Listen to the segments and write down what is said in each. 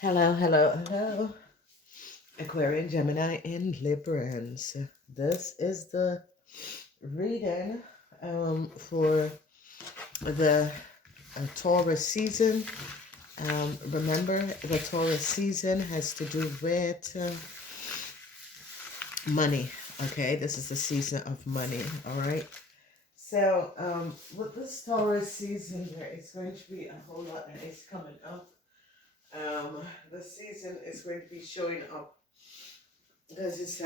Hello, hello, hello, Aquarian Gemini and Librans. This is the reading for the Taurus season. Remember, the Taurus season has to do with money. Okay, this is the season of money. All right. So, with this Taurus season, there is going to be a whole lot that is coming up. The season is going to be showing up. This is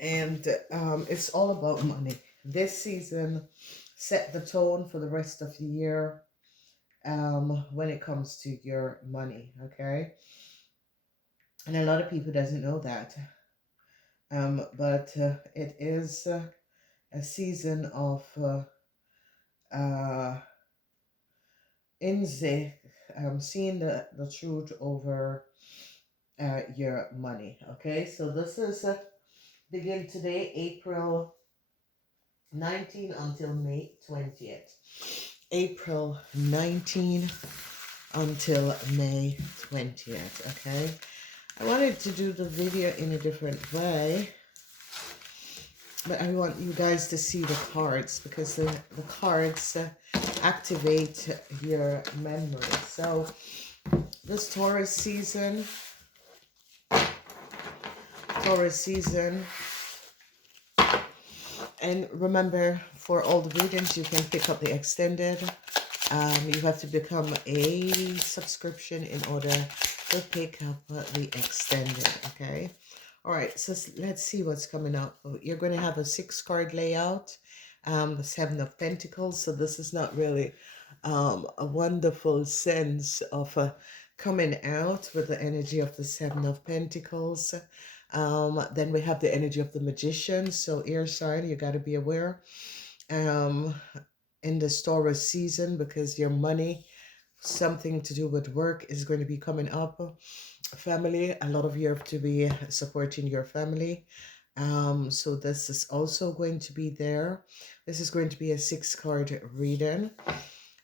and it's all about money. This season set the tone for the rest of the year when it comes to your money. Okay, and a lot of people doesn't know that, but it is a season of uh, insight, seeing the truth over your money. Okay, so this is begin today, April 19 until May 20th. April 19 until May 20th, okay? I wanted to do the video in a different way, but I want you guys to see the cards because the cards activate your memory. So this Taurus season, and remember, for all the readings, you can pick up the extended. You have to become a subscription in order to pick up the extended, okay? All right, so let's see what's coming up. You're going to have a 6-card layout, the 7 of Pentacles. So this is not really a wonderful sense of coming out with the energy of the 7 of Pentacles. Then we have the energy of the Magician. So air sign, you got to be aware in the Taurus season, because your money, something to do with work, is going to be coming up. Family, a lot of you have to be supporting your family. So this is also going to be there. This is going to be a 6-card reading.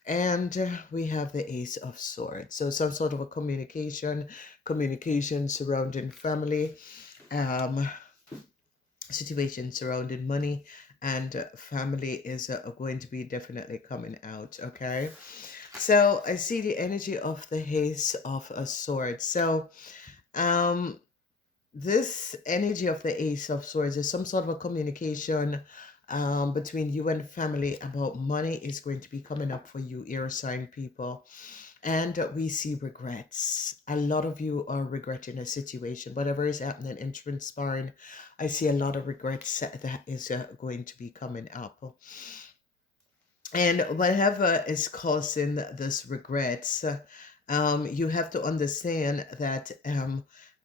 And we have the Ace of Swords. So some sort of a communication surrounding family, situation surrounding money, and family is going to be definitely coming out, okay? So I see the energy of the Ace of a Sword. So this energy of the Ace of Swords is some sort of a communication between you and family about money is going to be coming up for you, air sign people. And we see regrets. A lot of you are regretting a situation, whatever is happening and transpiring. I see a lot of regrets that is going to be coming up. And whatever is causing this regrets, you have to understand that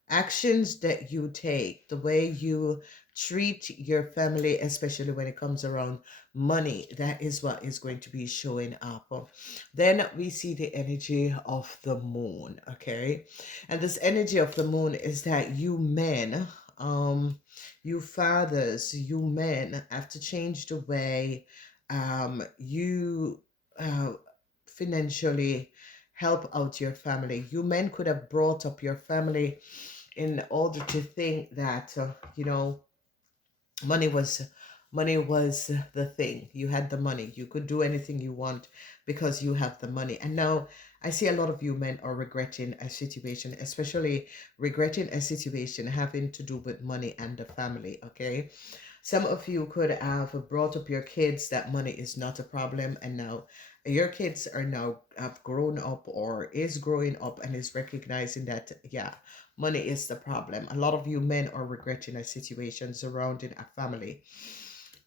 actions that you take, the way you treat your family, especially when it comes around money, that is what is going to be showing up. Then we see the energy of the moon, okay? And this energy of the moon is that you men, you fathers, you men have to change the way you financially help out your family. You men could have brought up your family in order to think that money was the thing. You had the money, you could do anything you want because you have the money. And now I see a lot of you men are regretting a situation, especially regretting a situation having to do with money and the family, okay? Some of you could have brought up your kids that money is not a problem, and now your kids are now have grown up or is growing up and is recognizing that, yeah, money is the problem. A lot of you men are regretting a situation surrounding a family.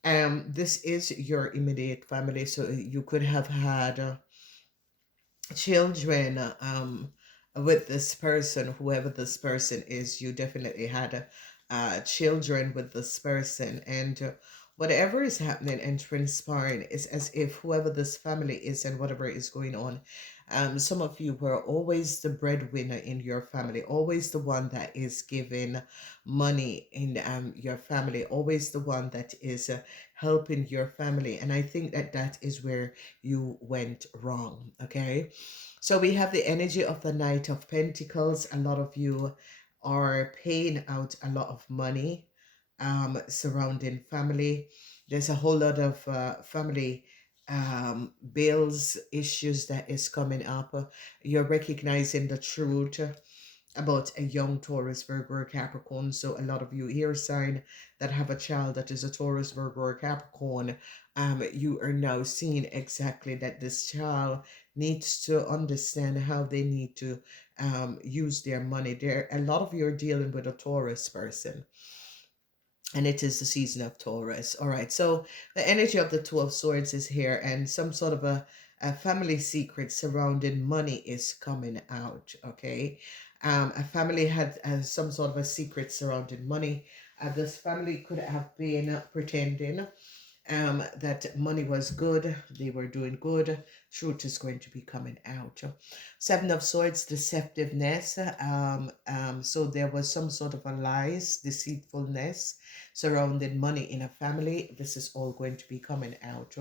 This is your immediate family, so you could have had children with this person, whoever this person is. You definitely had children with this person, and whatever is happening and transpiring is as if whoever this family is and whatever is going on, some of you were always the breadwinner in your family, always the one that is giving money in your family, always the one that is helping your family. And I think that that is where you went wrong, okay? So we have the energy of the Knight of Pentacles. A lot of you are paying out a lot of money surrounding family. There's a whole lot of family bills issues that is coming up. You're recognizing the truth about a young Taurus, Virgo, or Capricorn. So a lot of you air sign that have a child that is a Taurus, Virgo, or Capricorn, you are now seeing exactly that this child needs to understand how they need to use their money. There, a lot of you are dealing with a Taurus person, and it is the season of Taurus. All right, so the energy of the Two of Swords is here, and some sort of a family secret surrounding money is coming out. Okay, a family had some sort of a secret surrounding money. This family could have been pretending that money was good, they were doing good. Truth is going to be coming out. Seven of Swords, deceptiveness. So there was some sort of a lies, deceitfulness surrounding money in a family. This is all going to be coming out.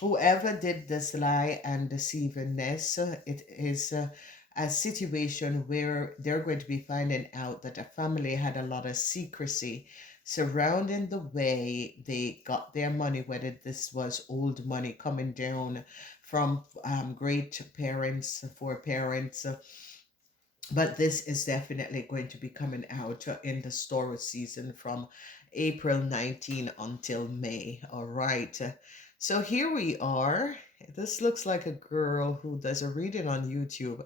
Whoever did this lie and deceivingness, it is a situation where they're going to be finding out that a family had a lot of secrecy surrounding the way they got their money, whether this was old money coming down from great parents, foreparents. But this is definitely going to be coming out in the Taurus season from April 19 until May. All right. So here we are. This looks like a girl who does a reading on YouTube.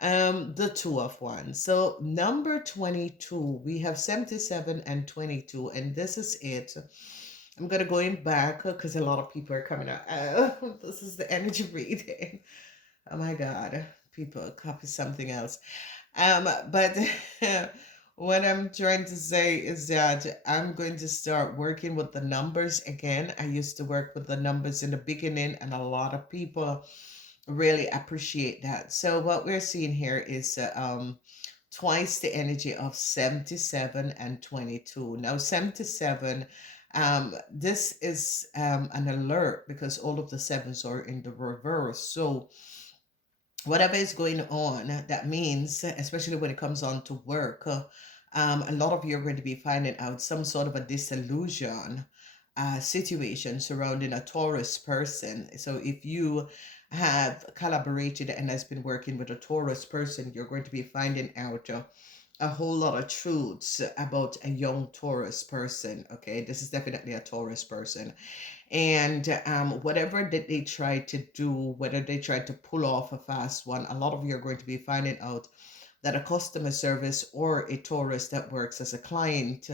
The Two of Wands. So number 22, we have 77 and 22, and this is it. I'm gonna go in back because a lot of people are coming out. Oh, this is the energy reading. Oh my God, people copy something else. But what I'm trying to say is that I'm going to start working with the numbers again. I used to work with the numbers in the beginning, and a lot of people really appreciate that. So what we're seeing here is twice the energy of 77 and 22. Now 77, this is an alert because all of the sevens are in the reverse. So whatever is going on, that means, especially when it comes on to work, a lot of you are going to be finding out some sort of a disillusion situation surrounding a Taurus person. So if you have collaborated and has been working with a Taurus person, you're going to be finding out a whole lot of truths about a young Taurus person. Okay, this is definitely a Taurus person. And whatever that they try to do, whether they try to pull off a fast one, a lot of you are going to be finding out that a customer service or a Taurus that works as a client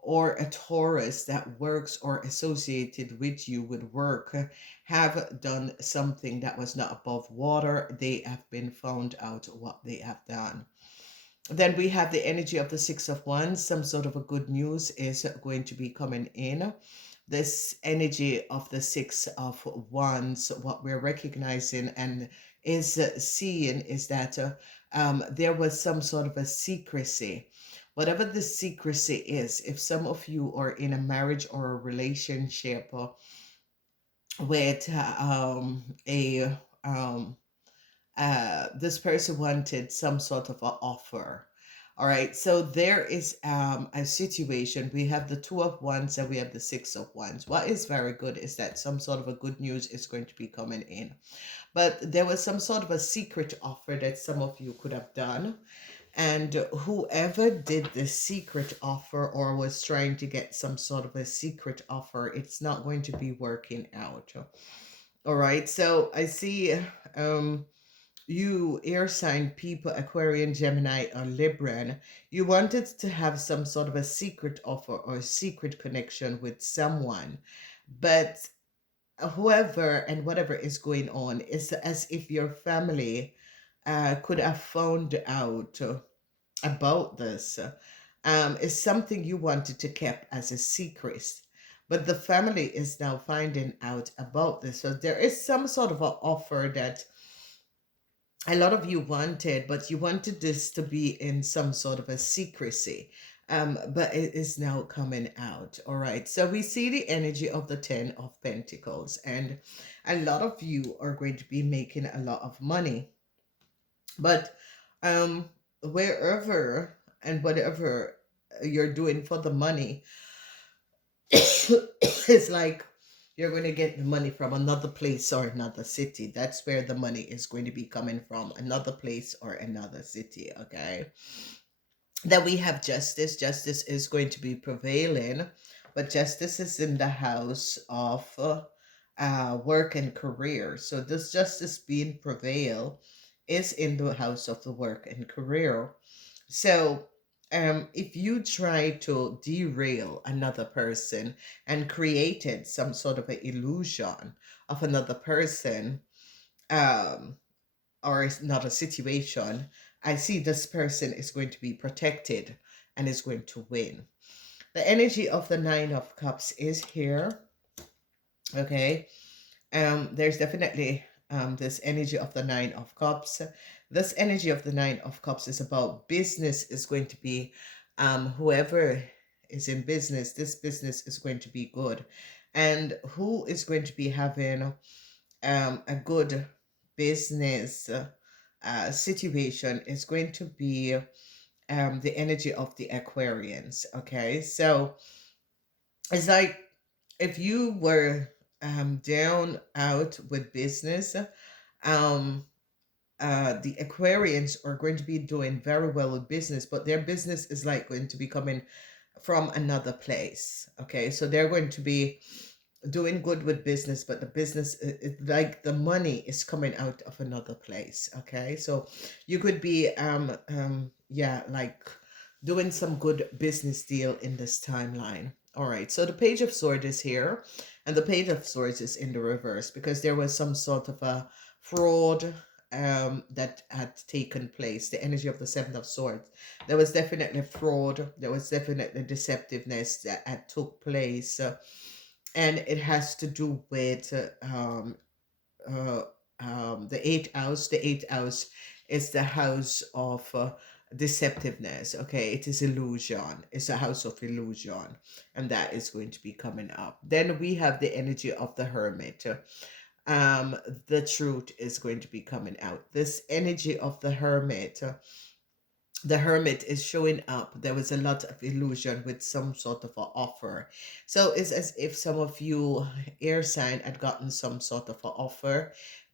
or a Taurus that works or associated with you with work have done something that was not above water. They have been found out what they have done. Then we have the energy of the Six of Wands. Some sort of a good news is going to be coming in. This energy of the Six of Wands, what we're recognizing and is seeing is that there was some sort of a secrecy. Whatever the secrecy is, if some of you are in a marriage or a relationship with a this person wanted some sort of an offer. All right, so there is a situation. We have the Two of Wands and we have the Six of Wands. What is very good is that some sort of a good news is going to be coming in. But there was some sort of a secret offer that some of you could have done. And whoever did the secret offer or was trying to get some sort of a secret offer, it's not going to be working out. All right, so I see you air sign people, Aquarian, Gemini, or Libran, you wanted to have some sort of a secret offer or secret connection with someone, but whoever and whatever is going on is as if your family could have found out about this. Is something you wanted to keep as a secret. But the family is now finding out about this. So there is some sort of an offer that a lot of you wanted, but you wanted this to be in some sort of a secrecy. But it is now coming out. All right. So we see the energy of the Ten of Pentacles, and a lot of you are going to be making a lot of money. But wherever and whatever you're doing for the money, it's like you're going to get the money from another place or another city. That's where the money is going to be coming from, another place or another city. Okay. Then we have justice. Justice is going to be prevailing, but justice is in the house of work and career. So this justice being prevail is in the house of the work and career. So if you try to derail another person and created some sort of an illusion of another person, um, or it's not a situation, I see this person is going to be protected and is going to win. The energy of the Nine of Cups is here. Okay. There's definitely this energy of the Nine of Cups. This energy of the Nine of Cups is about business is going to be whoever is in business, this business is going to be good. And who is going to be having a good business situation is going to be the energy of the Aquarians. Okay, so it's like if you were down out with business, um, the Aquarians are going to be doing very well with business, but their business is like going to be coming from another place. Okay, so they're going to be doing good with business, but the business, like the money is coming out of another place. Okay, so you could be yeah, like doing some good business deal in this timeline. All right, so the Page of Swords is here, and the Page of Swords is in the reverse because there was some sort of a fraud that had taken place. The energy of the Seven of Swords, there was definitely fraud, there was definitely deceptiveness that had took place, and it has to do with uh, the eighth house. The eighth house is the house of deceptiveness. Okay, it is illusion. It's a house of illusion, and that is going to be coming up. Then we have the energy of the Hermit. The truth is going to be coming out. This energy of the hermit is showing up. There was a lot of illusion with some sort of an offer. So it's as if some of you air sign had gotten some sort of an offer,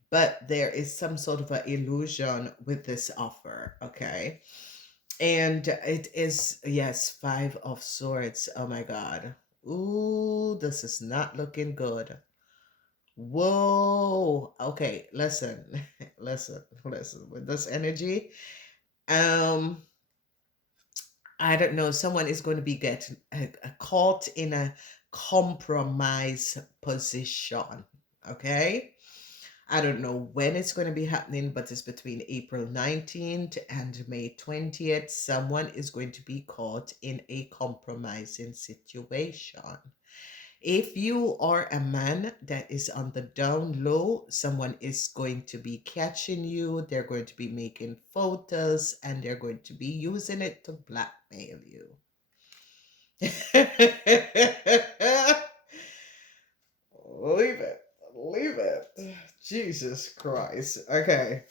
but there is some sort of an illusion with this offer. Okay. And it is, yes, Five of Swords. Oh my God. Ooh, this is not looking good. Whoa. Okay, listen. Listen. With this energy, um, I don't know, someone is going to be getting caught in a compromise position. Okay. I don't know when it's going to be happening, but it's between April 19th and May 20th. Someone is going to be caught in a compromising situation. If you are a man that is on the down low, someone is going to be catching you. They're going to be making photos and they're going to be using it to blackmail you. Leave it. Leave it. Jesus Christ. Okay.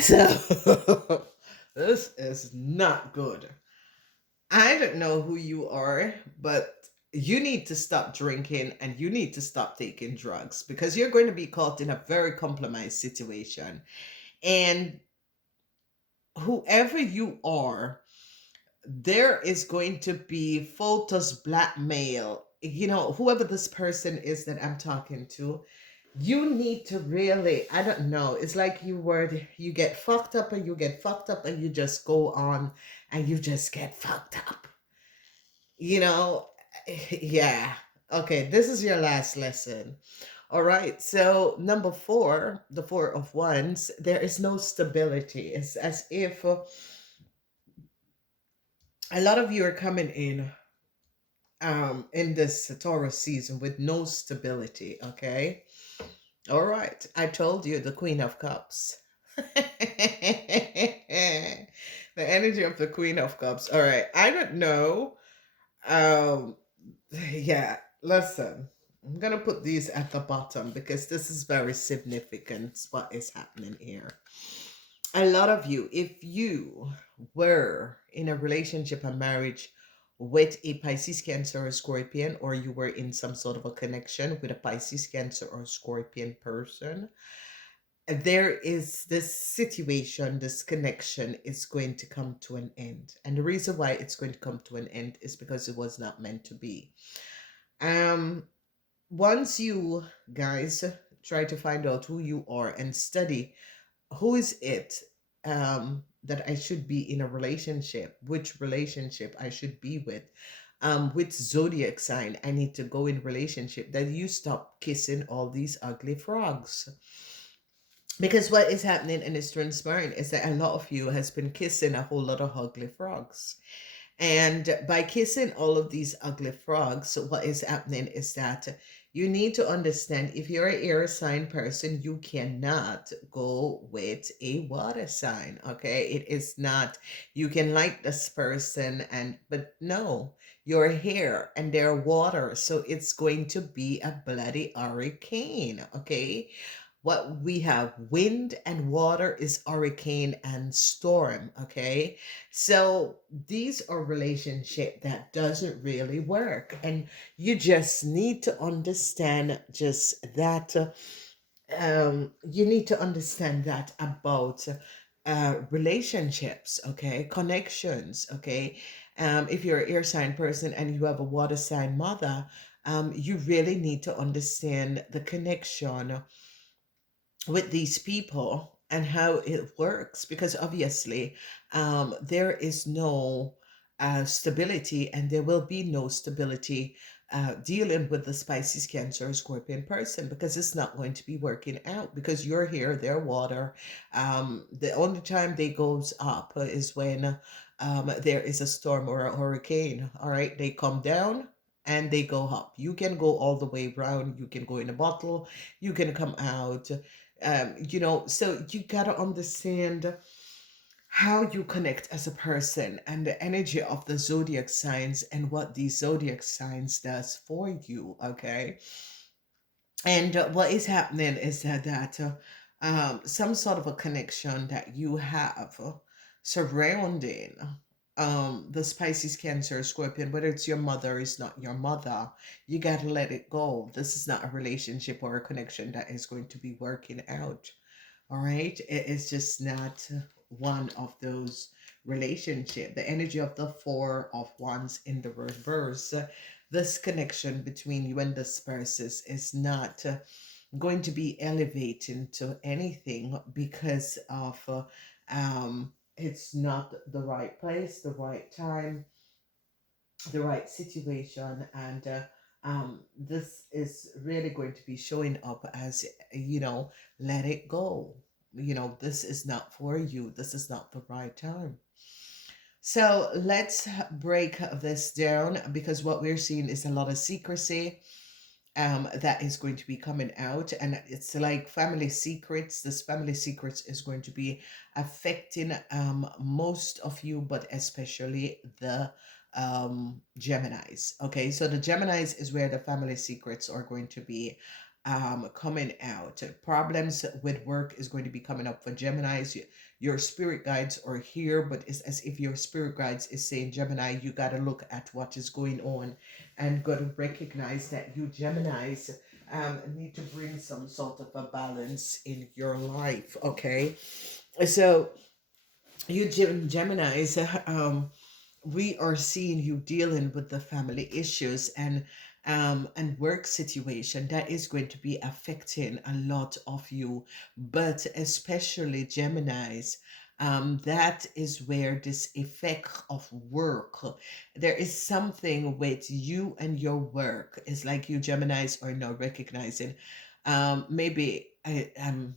So, this is not good. I don't know who you are, but you need to stop drinking and you need to stop taking drugs because you're going to be caught in a very compromised situation. And whoever you are, there is going to be photos blackmail. You know, whoever this person is that I'm talking to, you need to really, I don't know, it's like you get fucked up and you get fucked up and you just go on and you just get fucked up. You know, yeah. Okay, this is your last lesson. All right, so number four, the Four of Wands, there is no stability. It's as if a lot of you are coming in this Taurus season with no stability. Okay. All right, I told you, the Queen of Cups. The energy of the Queen of Cups. All right, I don't know. um yeah, listen, I'm gonna put these at the bottom because this is very significant what is happening here. A lot of you, if you were in a relationship, a marriage with a Pisces, Cancer, or Scorpion, or you were in some sort of a connection with a Pisces, Cancer, or Scorpion person, there is this situation, this connection is going to come to an end. And the reason why it's going to come to an end is because it was not meant to be. Um, Once you guys try to find out who you are and study who is it that I should be in a relationship, which relationship I should be with zodiac sign I need to go in relationship, that you stop kissing all these ugly frogs. Because what is happening and is transparent is that a lot of you has been kissing a whole lot of ugly frogs. And by kissing all of these ugly frogs, what is happening is that you need to understand, if you're an air sign person, you cannot go with a water sign. Okay. It is not, you can like this person, but no, you're here and they're water. So it's going to be a bloody hurricane. Okay. What we have, wind and water, is hurricane and storm. Okay, so these are relationship that doesn't really work, and you just need to understand just that. You need to understand that about relationships. Okay, connections. Okay, if you're an air sign person and you have a water sign mother, you really need to understand the connection with these people and how it works, because obviously there is no stability, and there will be no stability dealing with the Pisces, Cancer, Scorpion person, because it's not going to be working out, because you're here, they're water. The only time they goes up is when there is a storm or a hurricane. All right, they come down and they go up. You can go all the way around, you can go in a bottle, you can come out. So you got to understand how you connect as a person and the energy of the zodiac signs and what these zodiac signs does for you. Okay, and what is happening is that some sort of a connection that you have surrounding the Pisces, Cancer, Scorpion, whether it's your mother, is not your mother, you got to let it go. This is not a relationship or a connection that is going to be working out. All right, it is just not one of those relationship. The energy of the Four of Wands in the reverse, this connection between you and this person is not going to be elevating to anything, because of it's not the right place, the right time, the right situation. And this is really going to be showing up as, let it go. This is not for you, this is not the right time. So let's break this down, because what we're seeing is a lot of secrecy that is going to be coming out, and it's like family secrets. This family secrets is going to be affecting most of you, but especially the Geminis. Okay, so the Geminis is where the family secrets are going to be coming out. Problems with work is going to be coming up for Geminis. Your spirit guides are here, but it's as if your spirit guides is saying, Gemini, you got to look at what is going on and got to recognize that you Geminis need to bring some sort of a balance in your life. Okay, so you Geminis, we are seeing you dealing with the family issues and work situation that is going to be affecting a lot of you, but especially Geminis. That is where this effect of work, there is something with you and your work. It's like you Geminis are not recognizing. Maybe I'm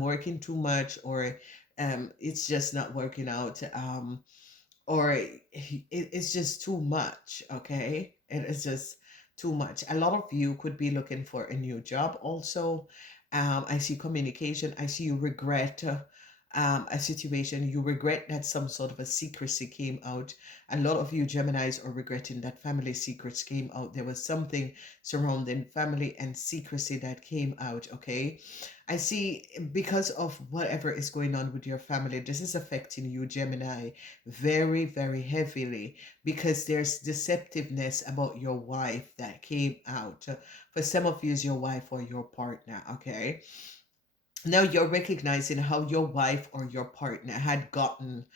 working too much, or it's just not working out. Or it's just too much. Okay, it is just too much. A lot of you could be looking for a new job also. I see communication, I see you regret a situation, you regret that some sort of a secrecy came out. A lot of you Geminis are regretting that family secrets came out. There was something surrounding family and secrecy that came out. Okay, I see because of whatever is going on with your family, this is affecting you, Gemini, very, very heavily because there's deceptiveness about your wife that came out. For some of you, is your wife or your partner, okay? Now you're recognizing how your wife or your partner had gotten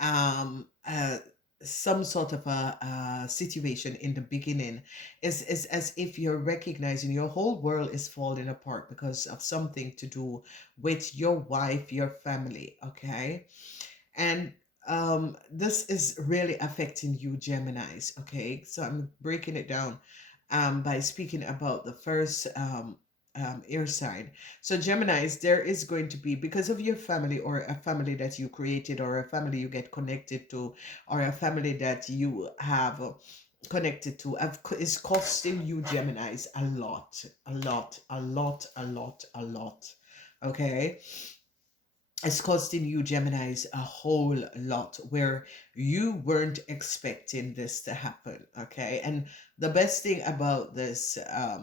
um uh some sort of a situation in the beginning. Is as if you're recognizing your whole world is falling apart because of something to do with your wife, your family, okay? And this is really affecting you, Geminis, okay? So I'm breaking it down by speaking about the first air sign. So Geminis, there is going to be, because of your family or a family that you created or a family you get connected to or a family that you have connected to, is costing you, Geminis, a lot, a lot, a lot, a lot, a lot, okay? It's costing you, Geminis, a whole lot where you weren't expecting this to happen. Okay. And the best thing about this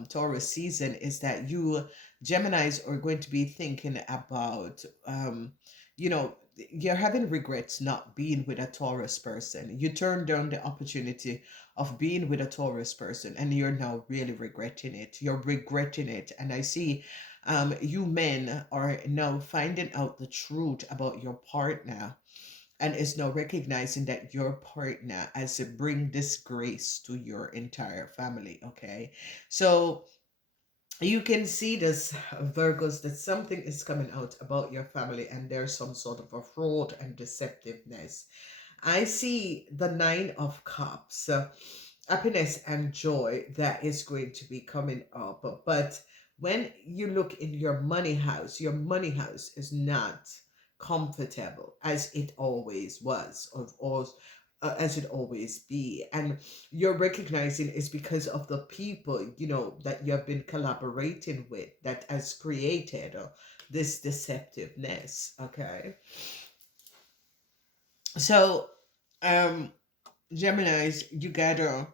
Taurus season is that you, Geminis, are going to be thinking about, you know, you're having regrets not being with a Taurus person. You turned down the opportunity of being with a Taurus person and you're now really regretting it. You're regretting it. And I see you men are now finding out the truth about your partner and is now recognizing that your partner has bring disgrace to your entire family. Okay, so you can see this, Virgos, that something is coming out about your family and there's some sort of a fraud and deceptiveness. I see the Nine of Cups, happiness and joy that is going to be coming up. But when you look in your money house is not comfortable as it always was, or as it always be. And you're recognizing is because of the people, that you have been collaborating with that has created this deceptiveness. Okay. So, um, Geminis, you gotta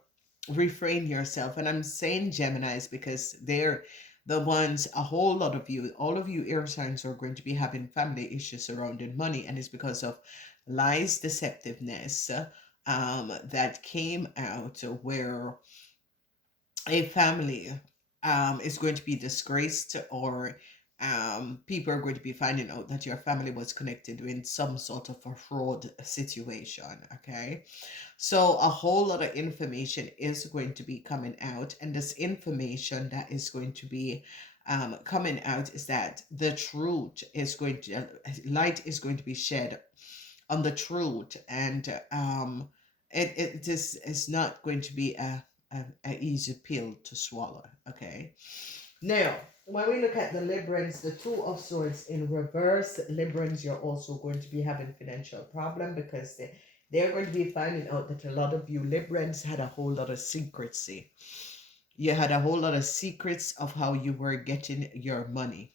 refrain yourself. And I'm saying Geminis because they're the ones, a whole lot of you, all of you air signs are going to be having family issues surrounding money. And it's because of lies, deceptiveness that came out where a family is going to be disgraced or people are going to be finding out that your family was connected in some sort of a fraud situation. Okay, so a whole lot of information is going to be coming out, and this information that is going to be coming out is that the truth is going to, light is going to be shed on the truth, and it is not going to be a easy pill to swallow. Okay, now when we look at the Librans, the Two of Swords in reverse, Librans, you're also going to be having financial problem because they're going to be finding out that a lot of you Librans had a whole lot of secrecy. You had a whole lot of secrets of how you were getting your money.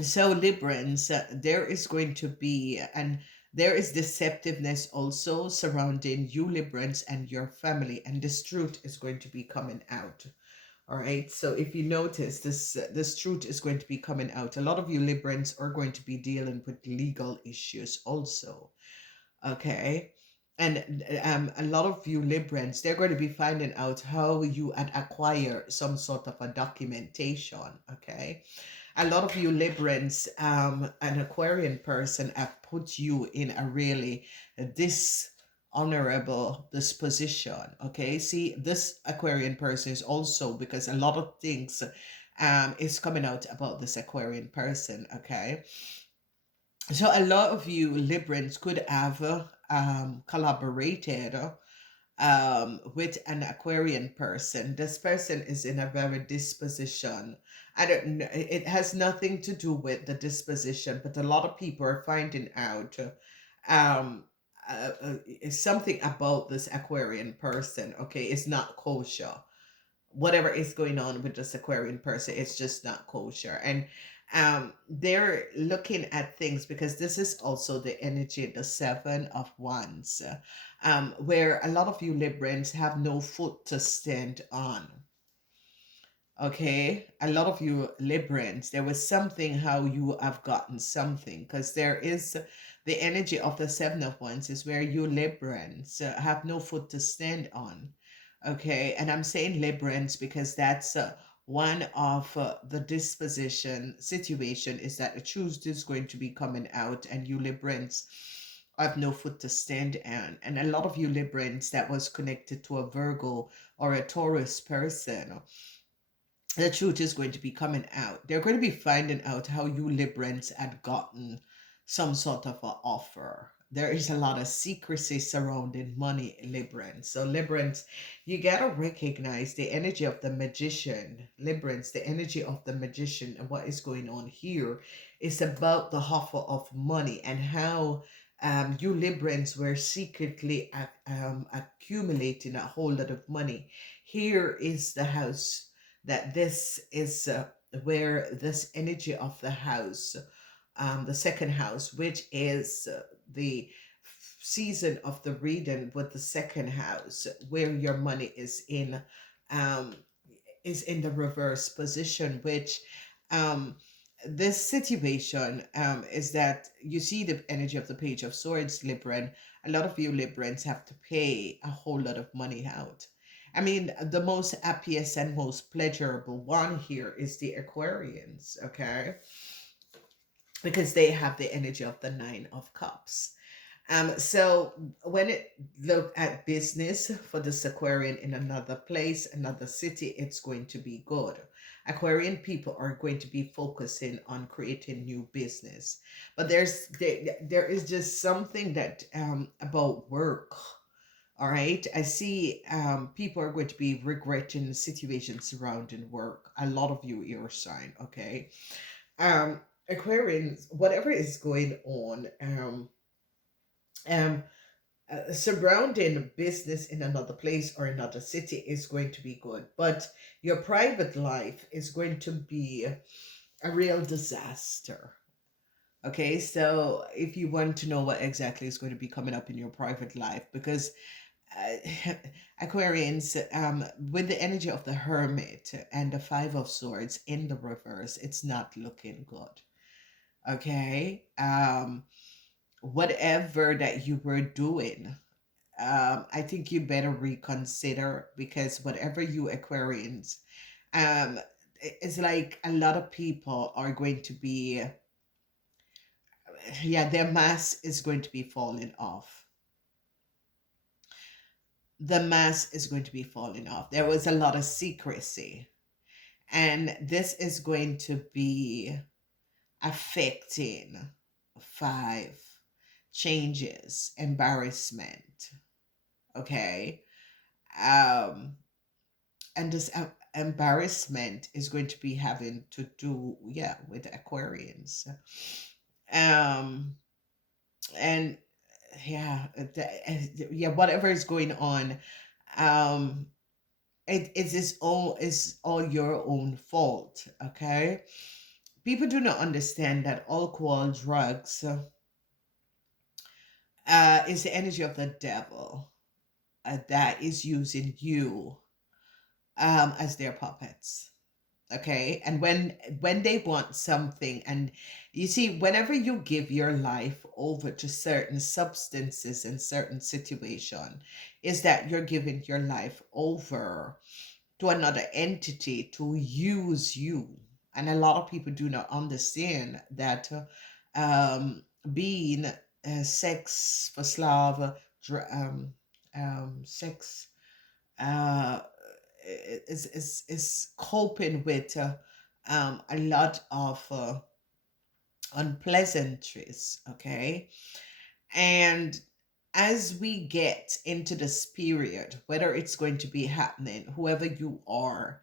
So Librans, there is going to be, and there is deceptiveness also surrounding you Librans and your family, and this truth is going to be coming out. All right, so if you notice, this truth is going to be coming out. A lot of you Librans are going to be dealing with legal issues also. Okay, and a lot of you Librans, they're going to be finding out how you had acquire some sort of a documentation. Okay, a lot of you Librans, an Aquarian person have put you in a really dishonorable disposition. Okay, see, this Aquarian person is also, because a lot of things is coming out about this Aquarian person. Okay, so a lot of you Librans could have collaborated with an Aquarian person. This person is in a very disposition. I don't know, it has nothing to do with the disposition, but a lot of people are finding out um, something about this Aquarian person. Okay, it's not kosher. Whatever is going on with this Aquarian person, it's just not kosher. And they're looking at things because this is also the energy, the Seven of Wands, where a lot of you Librans have no foot to stand on. Okay, a lot of you Librans, there was something how you have gotten something, because there is the energy of the Seven of Wands is where you Librans have no foot to stand on. Okay, and I'm saying Librans because that's one of the disposition situation is that the truth is going to be coming out, and you Librans have no foot to stand on. And a lot of you Librans that was connected to a Virgo or a Taurus person, the truth is going to be coming out. They're going to be finding out how you Librans had gotten some sort of an offer. There is a lot of secrecy surrounding money, Librans. So, Librans, you got to recognize the energy of the magician. Librans, the energy of the magician, and what is going on here is about the offer of money and how you Librans were secretly accumulating a whole lot of money. Here is the house that this is where this energy of the house, the second house, which is the season of the reading with the second house, where your money um, is in the reverse position, which um, this situation is that you see the energy of the Page of Swords, Libran. A lot of you Librans have to pay a whole lot of money out. I mean, the most happiest and most pleasurable one here is the Aquarians, okay? Because they have the energy of the Nine of Cups. So when it look at business for this Aquarian in another place, another city, it's going to be good. Aquarian people are going to be focusing on creating new business, but there is just something that about work. All right, I see people are going to be regretting the situation surrounding work. A lot of you air sign, okay? Um, Aquarians, whatever is going on, um, surrounding business in another place or another city is going to be good, but your private life is going to be a real disaster. Okay, so if you want to know what exactly is going to be coming up in your private life, because Aquarians, with the energy of the Hermit and the Five of Swords in the reverse, it's not looking good. Okay, whatever that you were doing, I think you better reconsider, because whatever you Aquarians, um, it's like a lot of people are going to be, yeah, their mask is going to be falling off. The mask is going to be falling off. There was a lot of secrecy, and this is going to be affecting five changes, embarrassment. Okay. Um, and this embarrassment is going to be having to do, yeah, with Aquarians. Um, and yeah, yeah, whatever is going on, um, is all your own fault. Okay, people do not understand that alcohol, drugs, is the energy of the devil that is using you as their puppets. Okay, and when they want something, and you see, whenever you give your life over to certain substances and certain situation, is that you're giving your life over to another entity to use you. And a lot of people do not understand that being sex for Slav, sex uh, is coping with a lot of unpleasantries. Okay, and as we get into this period, whether it's going to be happening, whoever you are,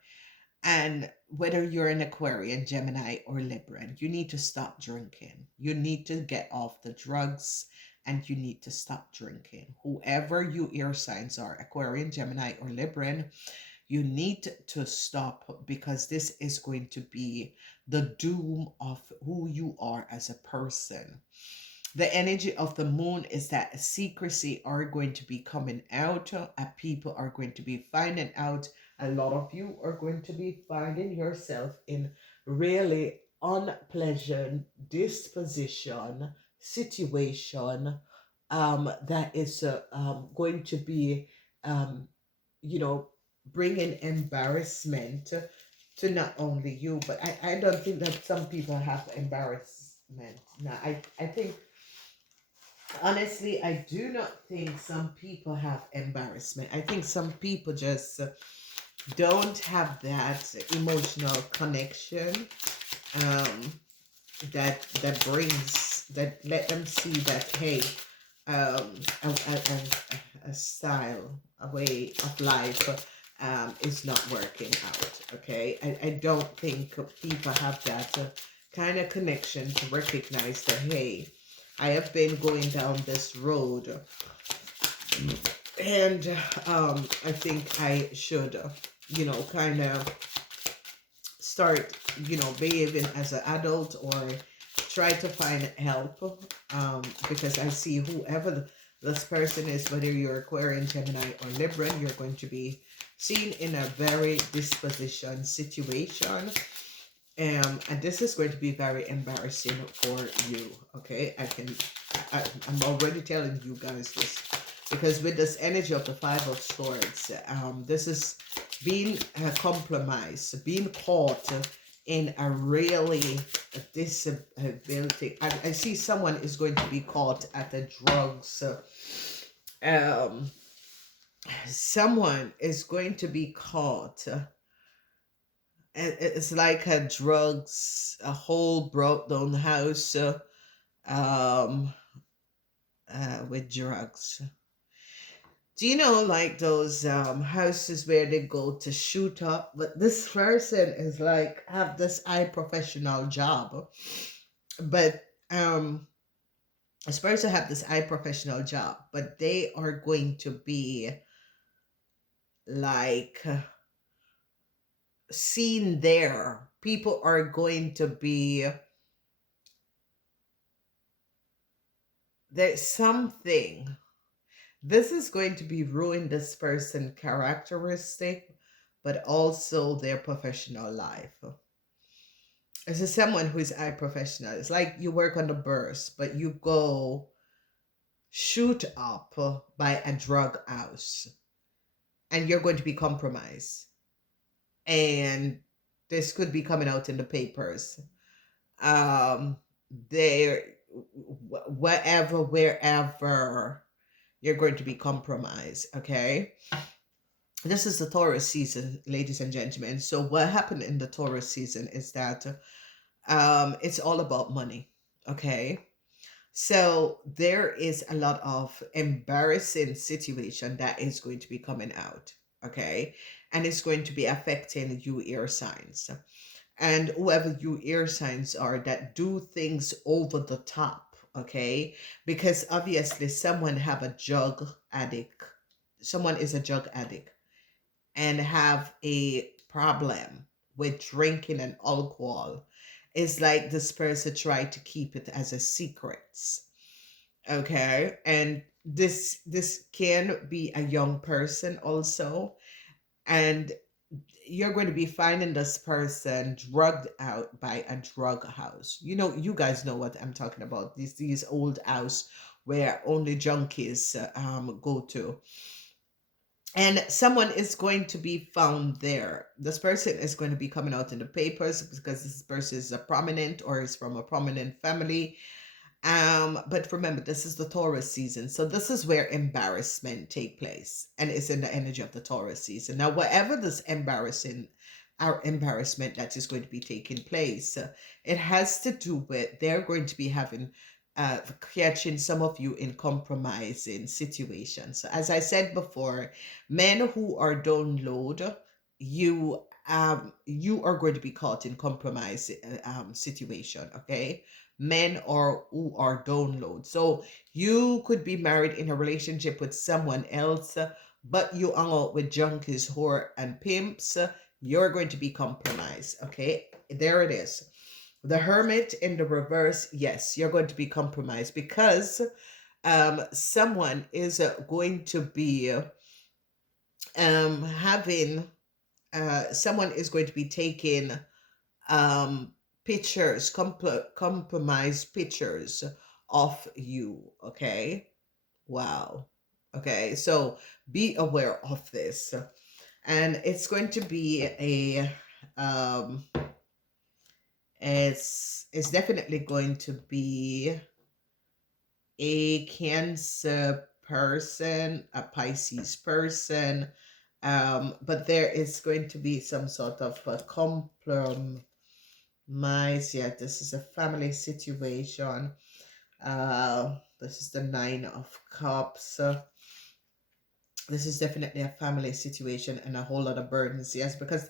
and whether you're an Aquarian, Gemini, or Libran, you need to stop drinking. You need to get off the drugs, and you need to stop drinking. Whoever you air signs are, Aquarian, Gemini, or Libran, you need to stop, because this is going to be the doom of who you are as a person. The energy of the moon is that secrecy are going to be coming out, people are going to be finding out A lot of you are going to be finding yourself in really unpleasant disposition, situation that is going to be, um, you know, bringing embarrassment to not only you, but I don't think that some people have embarrassment. Now, I think, honestly, I do not think some people have embarrassment. I think some people just don't have that emotional connection um, that let them see that, hey, a style, a way of life is not working out. Okay, I don't think people have that kind of connection to recognize that, hey, I have been going down this road, and I think I should, kind of start, behaving as an adult, or try to find help, because I see whoever this person is, whether you're Aquarian, Gemini, or Libra, you're going to be seen in a very disposition situation. And this is going to be very embarrassing for you. Okay, I'm already telling you guys this, because with this energy of the Five of Swords, this is being compromised, being caught in a really disability. I see someone is going to be caught at the drugs. Someone is going to be caught. It's like a drugs, a whole broke down house um, with drugs. Do you know, like those houses where they go to shoot up? But this person is like have this high professional job, but this person have this high professional job, but they are going to be like seen there. People are going to be, there's something. This is going to be ruin this person characteristic, but also their professional life. This is someone who is a professional. It's like you work on the burst, but you go shoot up by a drug house, and you're going to be compromised. And this could be coming out in the papers. There, wherever you're going to be compromised. Okay. This is the Taurus season, ladies and gentlemen. So what happened in the Taurus season is that it's all about money. Okay. So there is a lot of embarrassing situation that is going to be coming out. Okay. And it's going to be affecting you air signs. And whoever you air signs are that do things over the top. Okay. Because obviously someone have a drug addict. Someone is a drug addict and have a problem with drinking and alcohol. It's like this person tried to keep it as a secret. Okay. And this can be a young person also. And you're going to be finding this person drugged out by a drug house. You guys know what I'm talking about. These old house where only junkies go to. And someone is going to be found there. This person is going to be coming out in the papers because this person is a prominent or is from a prominent family. But remember, this is the Taurus season. So this is where embarrassment take place. And it's in the energy of the Taurus season. Now, whatever this embarrassment that is going to be taking place, it has to do with they're going to be having catching some of you in compromising situations. So as I said before, men who are download, you you are going to be caught in compromise situation. Okay, men or who are download. So you could be married in a relationship with someone else, but you hang out with junkies, whore, and pimps. You're going to be compromised. Okay, there it is. The Hermit in the reverse, yes, you're going to be compromised because someone is going to be having someone is going to be taking um, pictures, compromised pictures of you. Okay. Wow. Okay. So be aware of this. And it's going to be um, it's definitely going to be a Cancer person, a Pisces person, but there is going to be some sort of a compromise. Yeah, this is a family situation. This is the Nine of Cups. This is definitely a family situation and a whole lot of burdens. Yes, because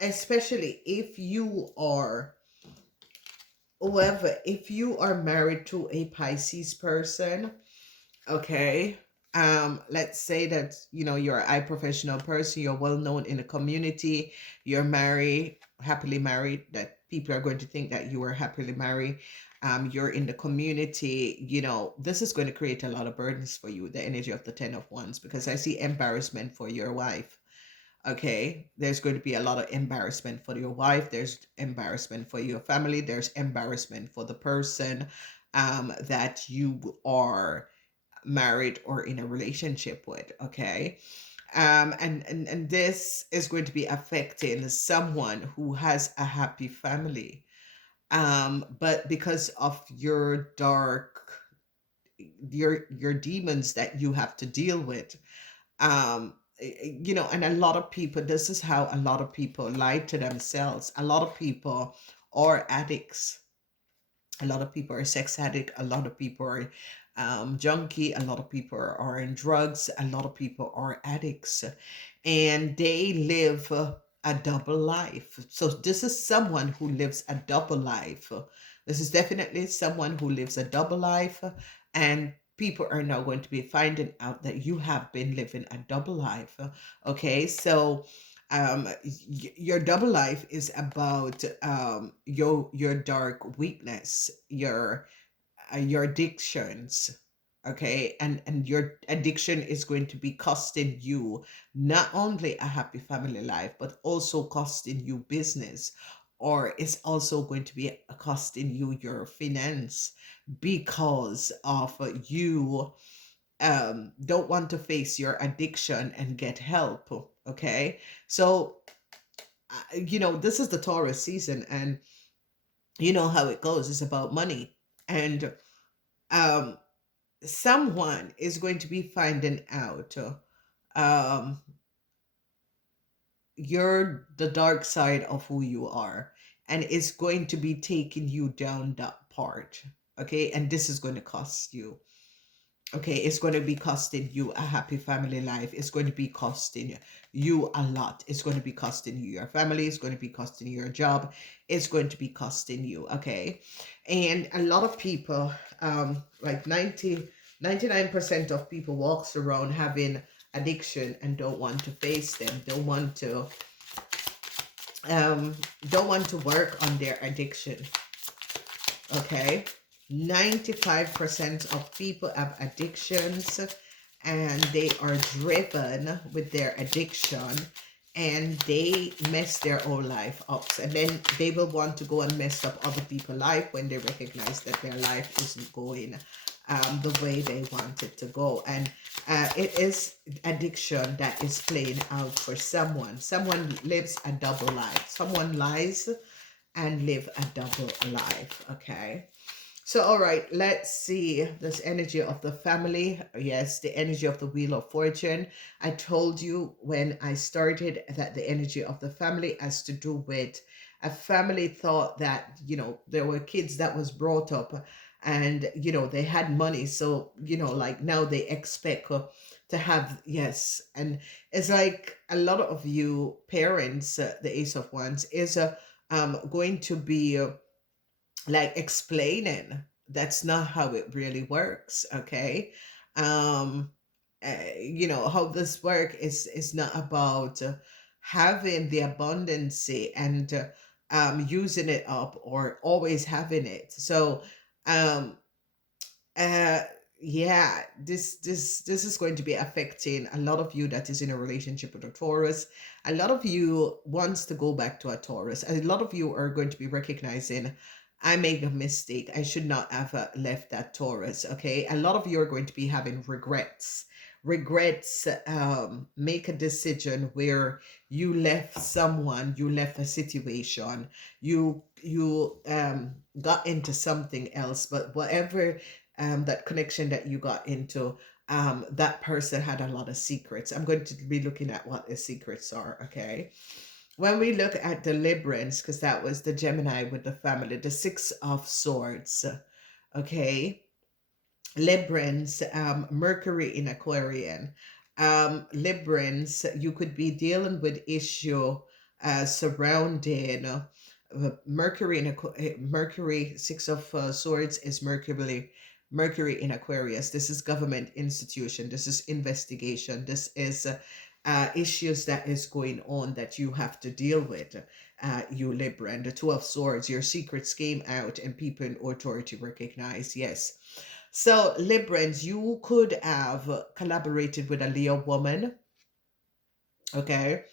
especially if you are whoever, if you are married to a Pisces person, okay, let's say that you're a high professional person, you're well known in the community, you're married, happily married, that people are going to think that you are happily married. You're in the community, this is going to create a lot of burdens for you, the energy of the Ten of Wands, because I see embarrassment for your wife. Okay, there's going to be a lot of embarrassment for your wife, there's embarrassment for your family, there's embarrassment for the person that you are married or in a relationship with. Okay. And this is going to be affecting someone who has a happy family, but because of your demons that you have to deal with, and a lot of people, this is how a lot of people lie to themselves. A lot of people are addicts, a lot of people are sex addict, a lot of people are junkie, a lot of people are in drugs, a lot of people are addicts, and they live a double life. So this is someone who lives a double life. This is definitely someone who lives a double life, and people are now going to be finding out that you have been living a double life. Okay, so your double life is about your dark weakness, your addictions. Okay, and your addiction is going to be costing you not only a happy family life, but also costing you business, or it's also going to be costing you your finance, because of you don't want to face your addiction and get help. Okay, so this is the Taurus season, and you know how it goes. It's about money, and um, someone is going to be finding out um, you're the dark side of who you are, and it's going to be taking you down that part. Okay, and this is going to cost you. Okay, it's going to be costing you a happy family life. It's going to be costing you a lot. It's going to be costing you your family. It's going to be costing you your job. It's going to be costing you. Okay, and a lot of people, like 99% of people walks around having addiction and don't want to face them, don't want to work on their addiction. Okay, 95% of people have addictions, and they are driven with their addiction, and they mess their own life up, and then they will want to go and mess up other people's life when they recognize that their life isn't going the way they want it to go. And it is addiction that is playing out for someone. Someone lives a double life. Someone lies and live a double life. Okay, so all right, let's see this energy of the family. Yes, the energy of the Wheel of Fortune. I told you when I started that the energy of the family has to do with a family thought that there were kids that was brought up, and they had money, so like now they expect to have. Yes, and it's like a lot of you parents, the Ace of Wands is going to be like explaining that's not how it really works. Okay, um how this work is not about having the abundance and using it up or always having it. So um uh yeah, this is going to be affecting a lot of you that is in a relationship with a Taurus. A lot of you wants to go back to a Taurus. A lot of you are going to be recognizing, I made a mistake. I should not have left that Taurus. Okay, a lot of you are going to be having regrets. Regrets. Make a decision where you left someone, you left a situation, you got into something else, but whatever that connection that you got into, that person had a lot of secrets. I'm going to be looking at what the secrets are, okay? When we look at the Librans, because that was the Gemini with the family, the Six of Swords, okay? Librans, Mercury in Aquarian. Librans, you could be dealing with issue surrounding Mercury in Mercury. Six of Swords is Mercury in Aquarius. This is government institution. This is investigation. This is issues that is going on that you have to deal with. You Libra, and the Two of Swords. Your secrets came out, and people in authority recognize. Yes. So, Librans, you could have collaborated with a Leo woman, okay?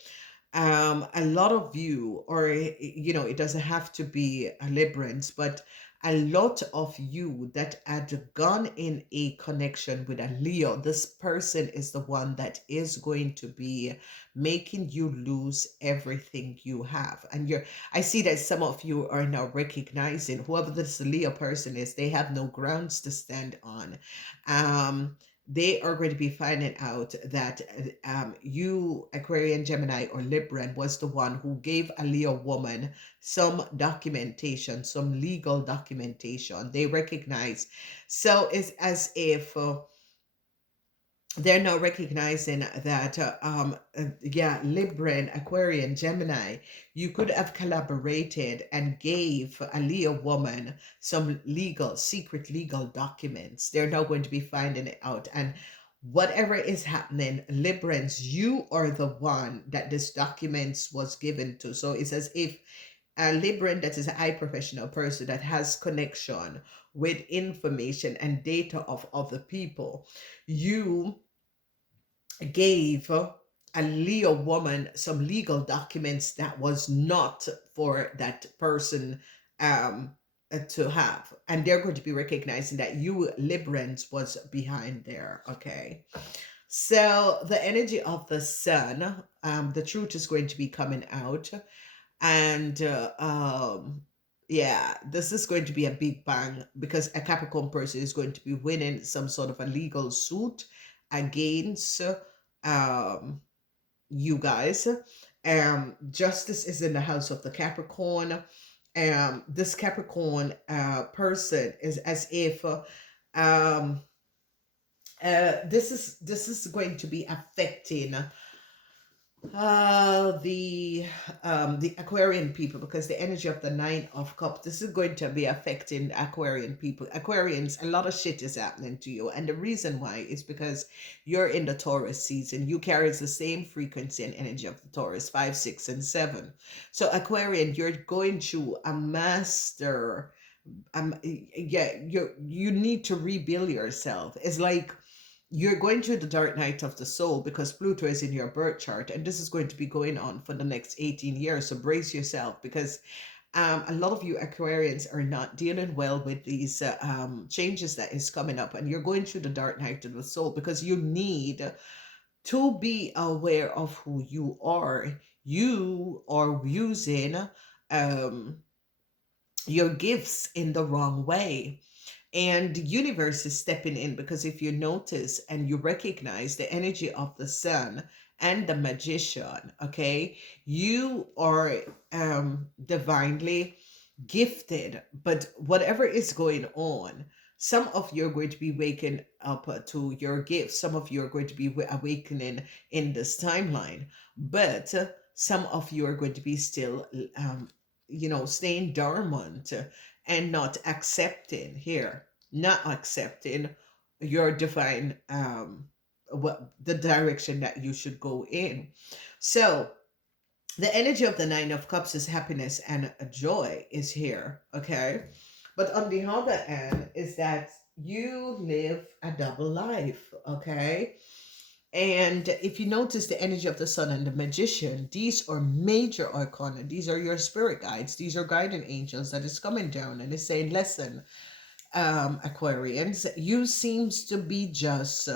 A lot of you, or it doesn't have to be a Librans, but a lot of you that had gone in a connection with a Leo, this person is the one that is going to be making you lose everything you have. And I see that some of you are now recognizing whoever this Leo person is, they have no grounds to stand on. They are going to be finding out that you, Aquarian, Gemini, or Libran, was the one who gave a Leo woman some documentation, some legal documentation. They recognize. So it's as if they're now recognizing that yeah, Libran, Aquarian, Gemini, you could have collaborated and gave a Leo woman some secret legal documents. They're now going to be finding it out, and whatever is happening, Librans, you are the one that this documents was given to. So it's as if a Libran, that is a high professional person that has connection with information and data of other people, you gave a Leo woman some legal documents that was not for that person to have, and they're going to be recognizing that you Librans was behind there. Okay, so the energy of the sun, the truth is going to be coming out, and yeah, this is going to be a big bang, because a Capricorn person is going to be winning some sort of a legal suit against um you guys. Justice is in the house of the Capricorn. This Capricorn person is as if this is going to be affecting the Aquarian people, because the energy of the Nine of Cups, this is going to be affecting Aquarian people. Aquarians, a lot of shit is happening to you, and the reason why is because you're in the Taurus season. You carry the same frequency and energy of the Taurus, 5, 6, and 7. So Aquarian, you're going through a master yeah, you need to rebuild yourself. It's like you're going through the dark night of the soul, because Pluto is in your birth chart, and this is going to be going on for the next 18 years. So brace yourself, because a lot of you Aquarians are not dealing well with these changes that is coming up, and you're going through the dark night of the soul because you need to be aware of who you are. You are using um, your gifts in the wrong way, and the universe is stepping in, because if you notice and you recognize the energy of the sun and the magician, okay, you are divinely gifted, but whatever is going on, some of you are going to be waking up to your gifts, some of you are going to be awakening in this timeline, but some of you are going to be still staying dormant and not accepting here, not accepting your divine what the direction that you should go in. So the energy of the Nine of Cups is happiness and joy is here, okay? But on the other end is that you live a double life, okay? And if you notice the energy of the sun and the magician, these are major arcana. These are your spirit guides. These are guardian angels that is coming down and is saying, listen, Aquarians, you seems to be just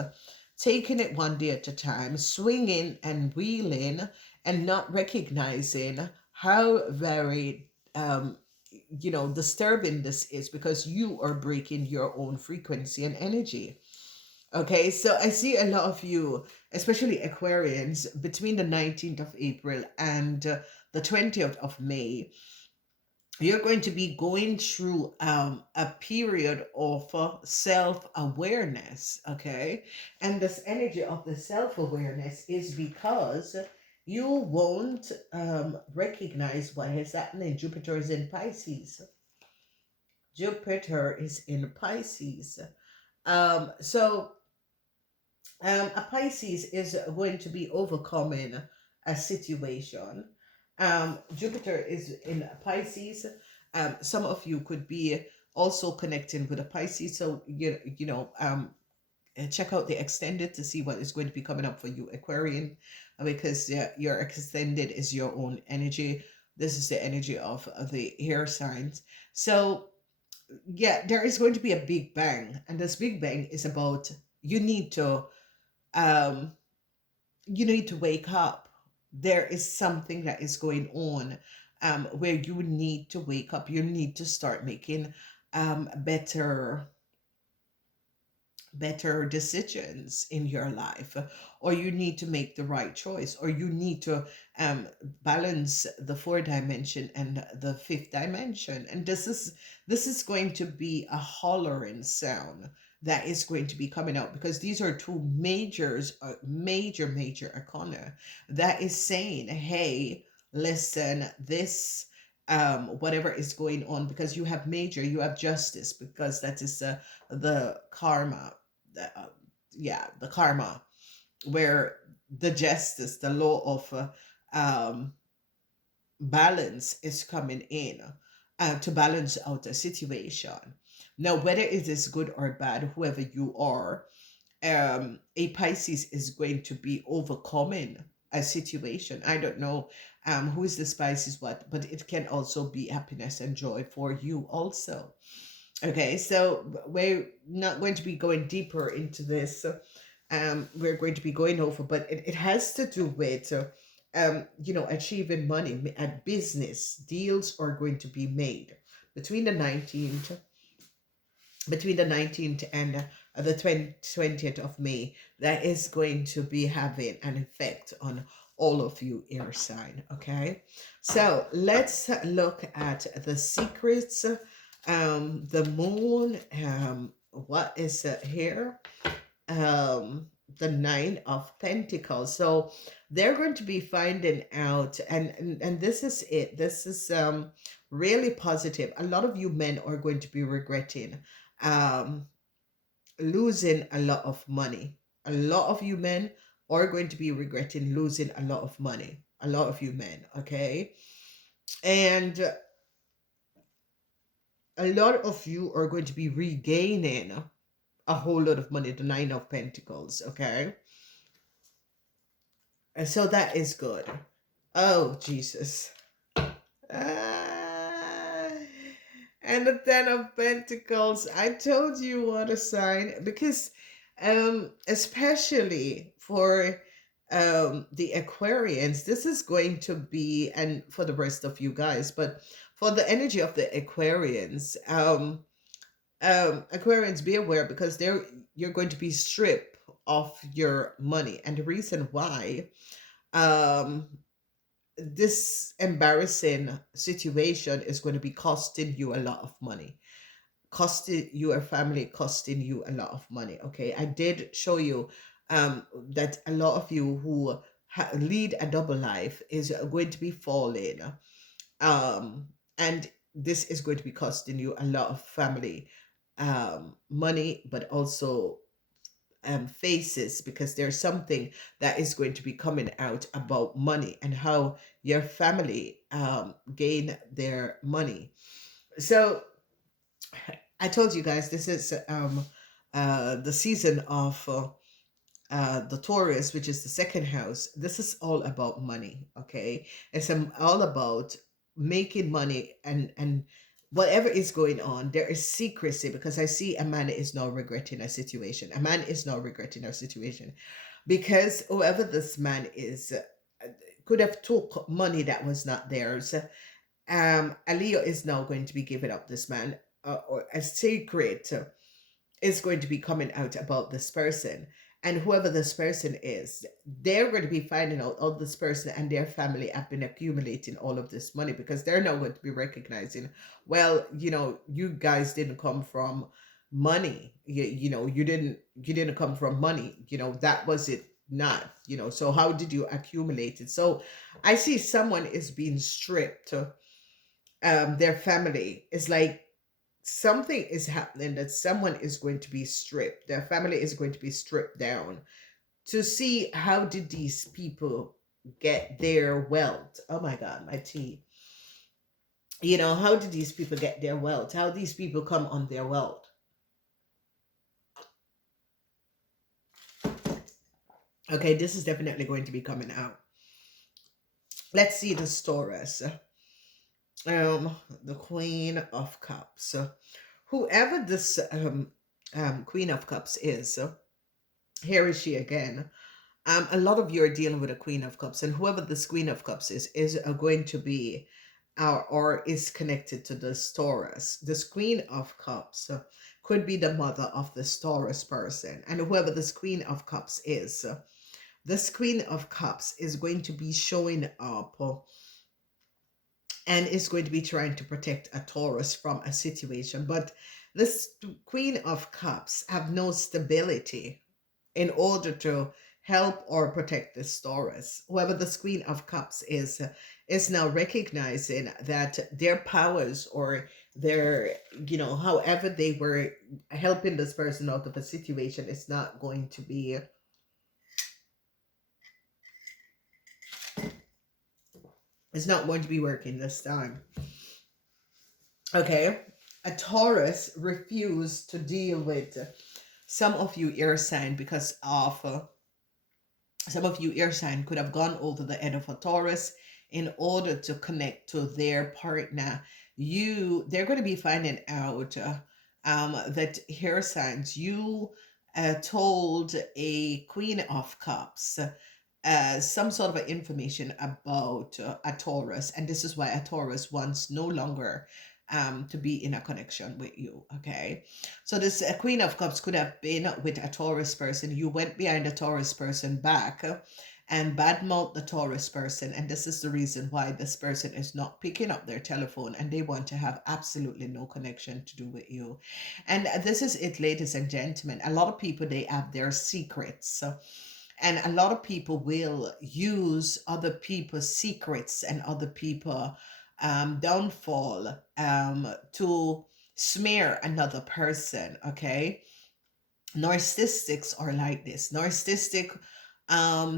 taking it one day at a time, swinging and wheeling and not recognizing how very disturbing this is, because you are breaking your own frequency and energy. Okay, so I see a lot of you, especially Aquarians, between the 19th of April and the 20th of May, you're going to be going through a period of self-awareness, okay? And this energy of the self-awareness is because you won't recognize what is happening. Jupiter is in Pisces. Jupiter is in Pisces. So a Pisces is going to be overcoming a situation. Jupiter is in Pisces. Some of you could be also connecting with a Pisces. So check out the extended to see what is going to be coming up for you, Aquarian, because your extended is your own energy. This is the energy of the air signs. So yeah, there is going to be a big bang, and this big bang is about you need to um, wake up. There is something that is going on where you need to wake up. You need to start making better decisions in your life, or you need to make the right choice, or you need to balance the fourth dimension and the fifth dimension. And this is going to be a hollering sound that is going to be coming out, because these are two major arcana that is saying, hey, listen, this whatever is going on, because you have major, you have justice, because that is the karma, the karma, where the justice, the law of balance is coming in to balance out a situation. Now, whether it is good or bad, whoever you are, a Pisces is going to be overcoming a situation. I don't know who is the Pisces what, but it can also be happiness and joy for you also. Okay, so we're not going to be going deeper into this. We're going to be going over, but it has to do with, achieving money. At business deals are going to be made between the 19th, and the 20th of May. That is going to be having an effect on all of you air sign. Okay, so let's look at the secrets. The moon, what is here? The Nine of Pentacles. So they're going to be finding out, and this is it. This is really positive. A lot of you men are going to be regretting um losing a lot of money. A lot of you men are going to be regretting losing a lot of money. A lot of you men, okay? And a lot of you are going to be regaining a whole lot of money, the Nine of Pentacles, okay? And so that is good. Oh, Jesus. Ah, and the Ten of Pentacles. I told you what a sign, because especially for the Aquarians, this is going to be, and for the rest of you guys, but for the energy of the Aquarians, Aquarians, be aware, because you're going to be stripped of your money. And the reason why, um this embarrassing situation is going to be costing you a lot of money, costing your family, costing you a lot of money. Okay, I did show you that a lot of you who lead a double life is going to be falling, and this is going to be costing you a lot of family money, but also faces, because there's something that is going to be coming out about money and how your family gain their money. So I told you guys this is the season of the Taurus, which is the second house. This is all about money. Okay, it's all about making money, and whatever is going on, there is secrecy, because I see a man is now regretting a situation. A man is now regretting a situation because whoever this man is could have took money that was not theirs. A Leo is now going to be giving up this man, or a secret is going to be coming out about this person. And whoever this person is, they're going to be finding out all this person and their family have been accumulating all of this money, because they're now going to be recognizing, well, you guys didn't come from money. You didn't come from money. That was it not. So how did you accumulate it? So I see someone is being stripped. Their family is like, something is happening, that someone is going to be stripped, their family is going to be stripped down, to see how did these people get their wealth. Oh my god, my tea. How did these people get their wealth, how these people come on their wealth. Okay, this is definitely going to be coming out. Let's see the Taurus. The Queen of Cups. Whoever this Queen of Cups is, here is she again. A lot of you are dealing with a Queen of Cups, and whoever this Queen of Cups is going to be or is connected to this Taurus. This Queen of Cups could be the mother of this Taurus person, and whoever this Queen of Cups is, this Queen of Cups is going to be showing up and is going to be trying to protect a Taurus from a situation. But this Queen of Cups have no stability in order to help or protect this Taurus. Whoever this Queen of Cups is now recognizing that their powers, or their, however they were helping this person out of a situation, is not going to be working this time. Okay, a Taurus refused to deal with some of you air sign, because of some of you air sign could have gone over the head of a Taurus in order to connect to their partner. They're going to be finding out that air signs, you told a Queen of Cups some sort of information about a Taurus, and this is why a Taurus wants no longer to be in a connection with you. Okay, so this Queen of Cups could have been with a Taurus person. You went behind a Taurus person back and badmouth the Taurus person, and this is the reason why this person is not picking up their telephone, and they want to have absolutely no connection to do with you. And this is it, ladies and gentlemen. A lot of people, they have their secrets. And a lot of people will use other people's secrets and other people downfall to smear another person. Okay, narcissists are like this. Narcissistic,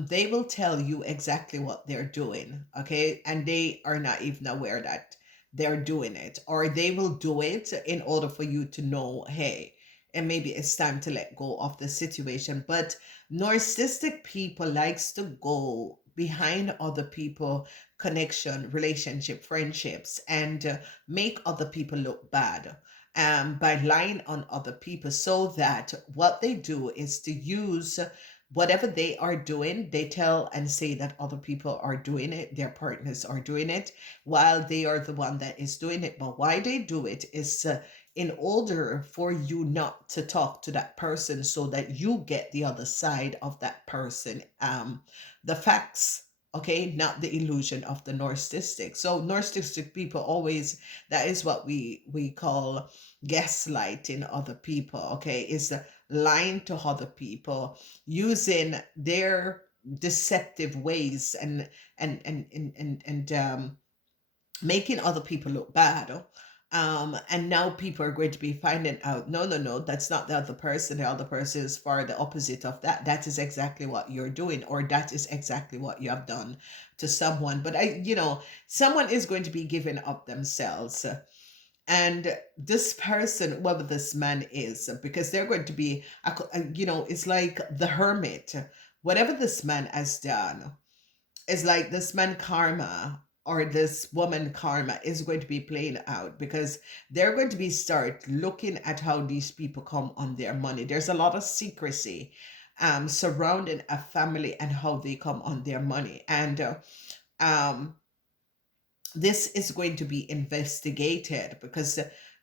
they will tell you exactly what they're doing. Okay, and they are not even aware that they're doing it, or they will do it in order for you to know, hey, and maybe it's time to let go of the situation. But narcissistic people likes to go behind other people connection, relationship, friendships, and make other people look bad by lying on other people, so that what they do is to use whatever they are doing, they tell and say that other people are doing it, their partners are doing it, while they are the one that is doing it. But why they do it is in order for you not to talk to that person, so that you get the other side of that person, the facts. Okay, not the illusion of the narcissistic. So narcissistic people always, that is what we call gaslighting other people. Okay, is lying to other people, using their deceptive ways, and making other people look bad. And now people are going to be finding out, no, that's not the other person. The other person is far the opposite of that. That is exactly what you're doing, or that is exactly what you have done to someone. But someone is going to be giving up themselves And this person, whoever this man is, because they're going to be, it's like the hermit. Whatever this man has done, is like this man karma or this woman karma is going to be playing out, because they're going to be start looking at how these people come on their money. There's a lot of secrecy surrounding a family and how they come on their money. And um this is going to be investigated, because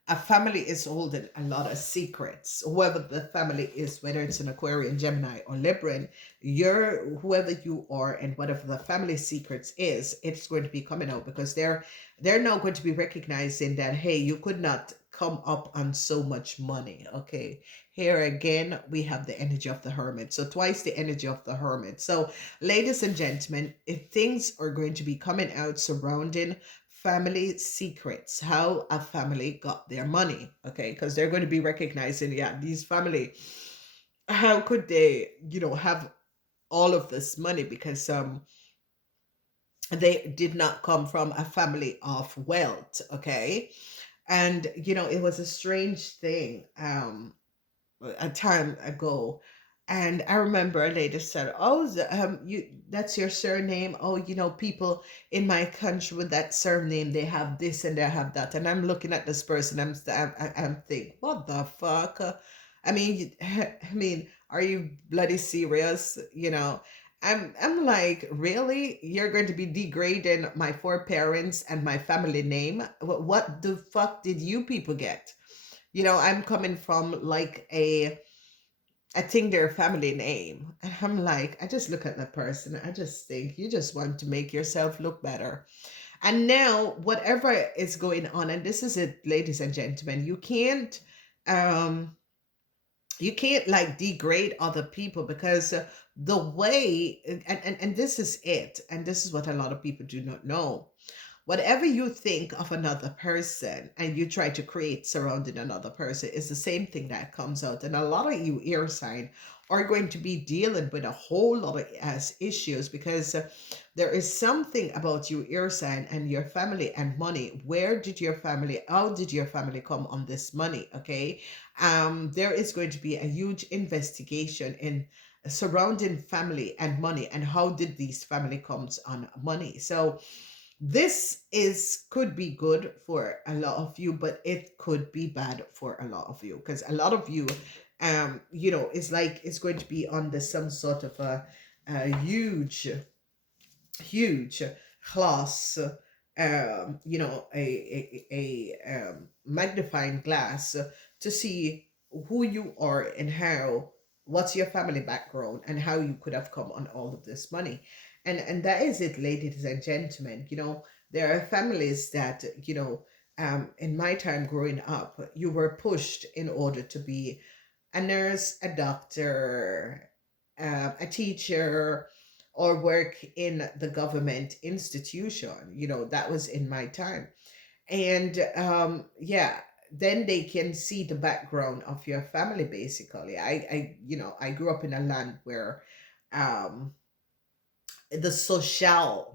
a family is holding a lot of secrets. Whoever the family is, whether it's an Aquarian, Gemini, or Libran, you're whoever you are, and whatever the family secrets is, it's going to be coming out, because they're now going to be recognizing that, hey, you could not come up on so much money. Okay, here again we have the energy of the hermit, so twice the energy of the hermit. So ladies and gentlemen, if things are going to be coming out surrounding family secrets, how a family got their money, okay, because they're going to be recognizing, yeah, these family, how could they, have all of this money, because they did not come from a family of wealth, okay. And it was a strange thing a time ago. And I remember a lady said, "Oh, you that's your surname. Oh, people in my country with that surname, they have this and they have that." And I'm looking at this person. I'm thinking, what the fuck? I mean, I mean, are you bloody serious? I'm like, really? You're going to be degrading my four parents and my family name? What the fuck did you people get? I'm coming from like I think their family name. And I'm like, I just look at that person. I just think you just want to make yourself look better. And now, whatever is going on, and this is it, ladies and gentlemen, um, you can't like degrade other people, because the way, and this is it, and this is what a lot of people do not know. Whatever you think of another person and you try to create surrounding another person is the same thing that comes out. And a lot of you air sign are going to be dealing with a whole lot of as issues, because there is something about you air sign and your family and money. How did your family come on this money? Okay. There is going to be a huge investigation in surrounding family and money, and how did these family comes on money. So this is could be good for a lot of you, but it could be bad for a lot of you, because a lot of you it's like it's going to be under some sort of a huge class, a magnifying glass to see who you are and how, what's your family background and how you could have come on all of this money. And that is it, ladies and gentlemen. There are families that, in my time growing up, you were pushed in order to be a nurse, a doctor, a teacher, or work in the government institution. That was in my time. And yeah, then they can see the background of your family. Basically, I grew up in a land where um the social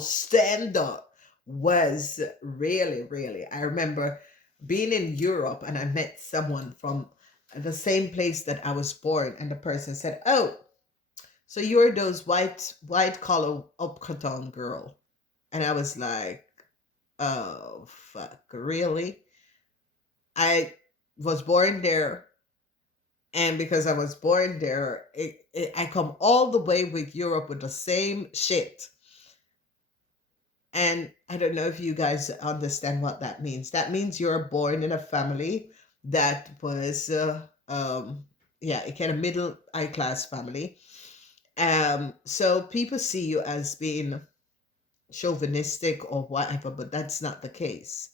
standard was really, really. I remember being in Europe and I met someone from the same place that I was born, and the person said, "Oh, so you're those white collar uptown girl." And I was like, "Oh fuck, really?" I was born there, and because I was born there, I come all the way with Europe with the same shit. And I don't know if you guys understand what that means. That means you're born in a family that was, yeah, a kind of middle high class family. So people see you as being chauvinistic or whatever, but that's not the case.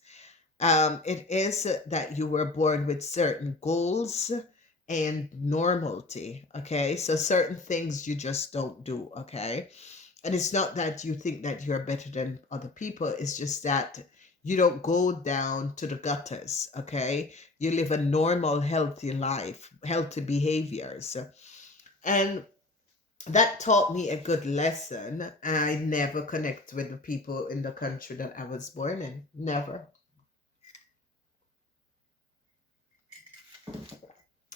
It is that you were born with certain goals and normality. Okay, so certain things you just don't do. Okay, and it's not that you think that you're better than other people, it's just that you don't go down to the gutters. Okay, you live a normal healthy life, healthy behaviors. And that taught me a good lesson. I never connect with the people in the country that I was born in, never.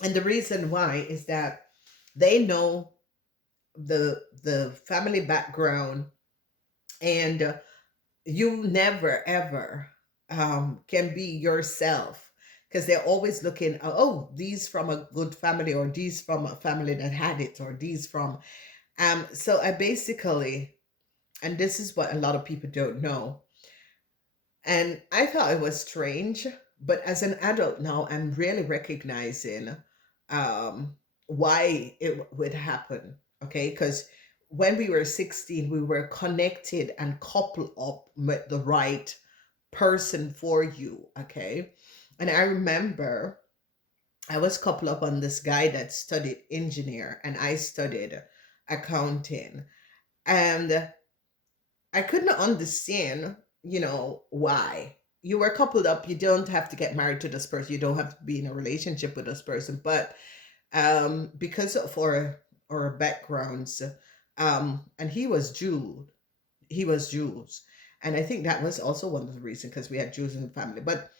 And the reason why is that they know the family background, and you never ever can be yourself, because they're always looking, oh, these from a good family, or these from a family that had it, or these from so I basically, and this is what a lot of people don't know, and I thought it was strange, but as an adult now, I'm really recognizing um, why it would happen. Okay, because when we were 16, we were connected and coupled up with the right person for you. Okay, and I remember I was coupled up on this guy that studied engineer, and I studied accounting, and I couldn't understand, why. You were coupled up. You don't have to get married to this person. You don't have to be in a relationship with this person. But because of our backgrounds, and he was Jews, and I think that was also one of the reasons, because we had Jews in the family. But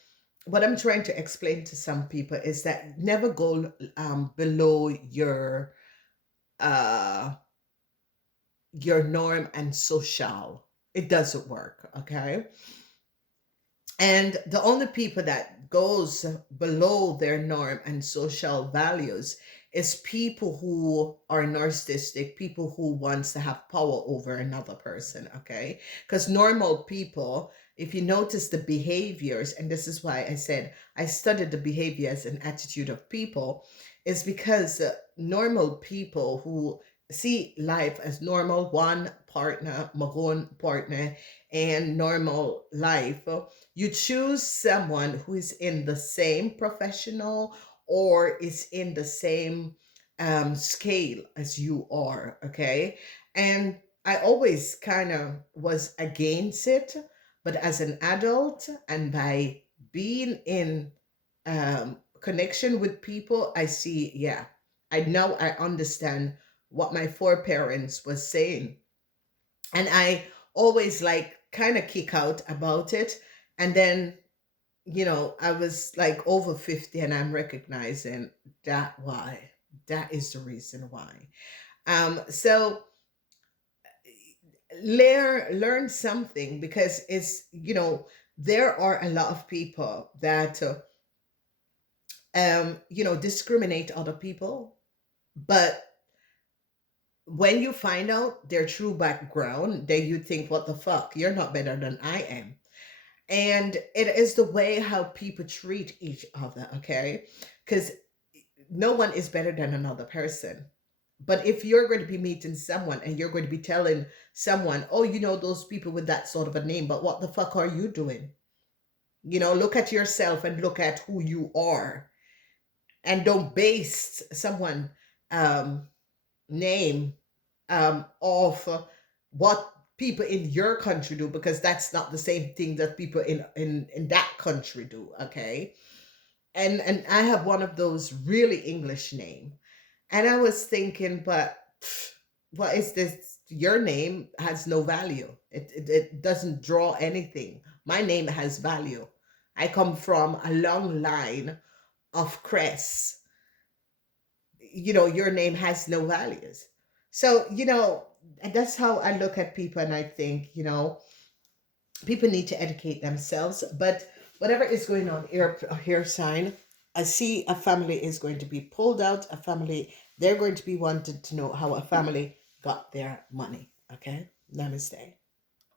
what I'm trying to explain to some people is that never go below uh your norm and social. It doesn't work, okay? And the only people that goes below their norm and social values is people who are narcissistic, people who wants to have power over another person, okay? Because normal people, if you notice the behaviors, and this is why I said I studied the behaviors and attitude of people, is because normal people who see life as normal, one partner, my own partner, and normal life, you choose someone who is in the same professional or is in the same scale as you are, okay? And I always kind of was against it, but as an adult and by being in connection with people, I see, yeah, I understand what my foreparents was saying, and I always like kind of kick out about it. And then, I was like over 50, and I'm recognizing that is the reason why. So learn something, because it's, there are a lot of people that discriminate other people, but when you find out their true background, then you think, what the fuck, you're not better than I am. And it is the way how people treat each other, okay? Because no one is better than another person. But if you're going to be meeting someone and you're going to be telling someone, oh, those people with that sort of a name, but what the fuck are you doing? Look at yourself and look at who you are, and don't base someone name of what people in your country do, because that's not the same thing that people in that country do, okay? And I have one of those really English name, and I was thinking, but what is this? Your name has no value. It doesn't draw anything. My name has value. I come from a long line of crests. Your name has no values. So, and that's how I look at people, and I think, people need to educate themselves. But whatever is going on here sign, I see a family is going to be pulled out, a family, they're going to be wanted to know how a family got their money. Okay? Namaste.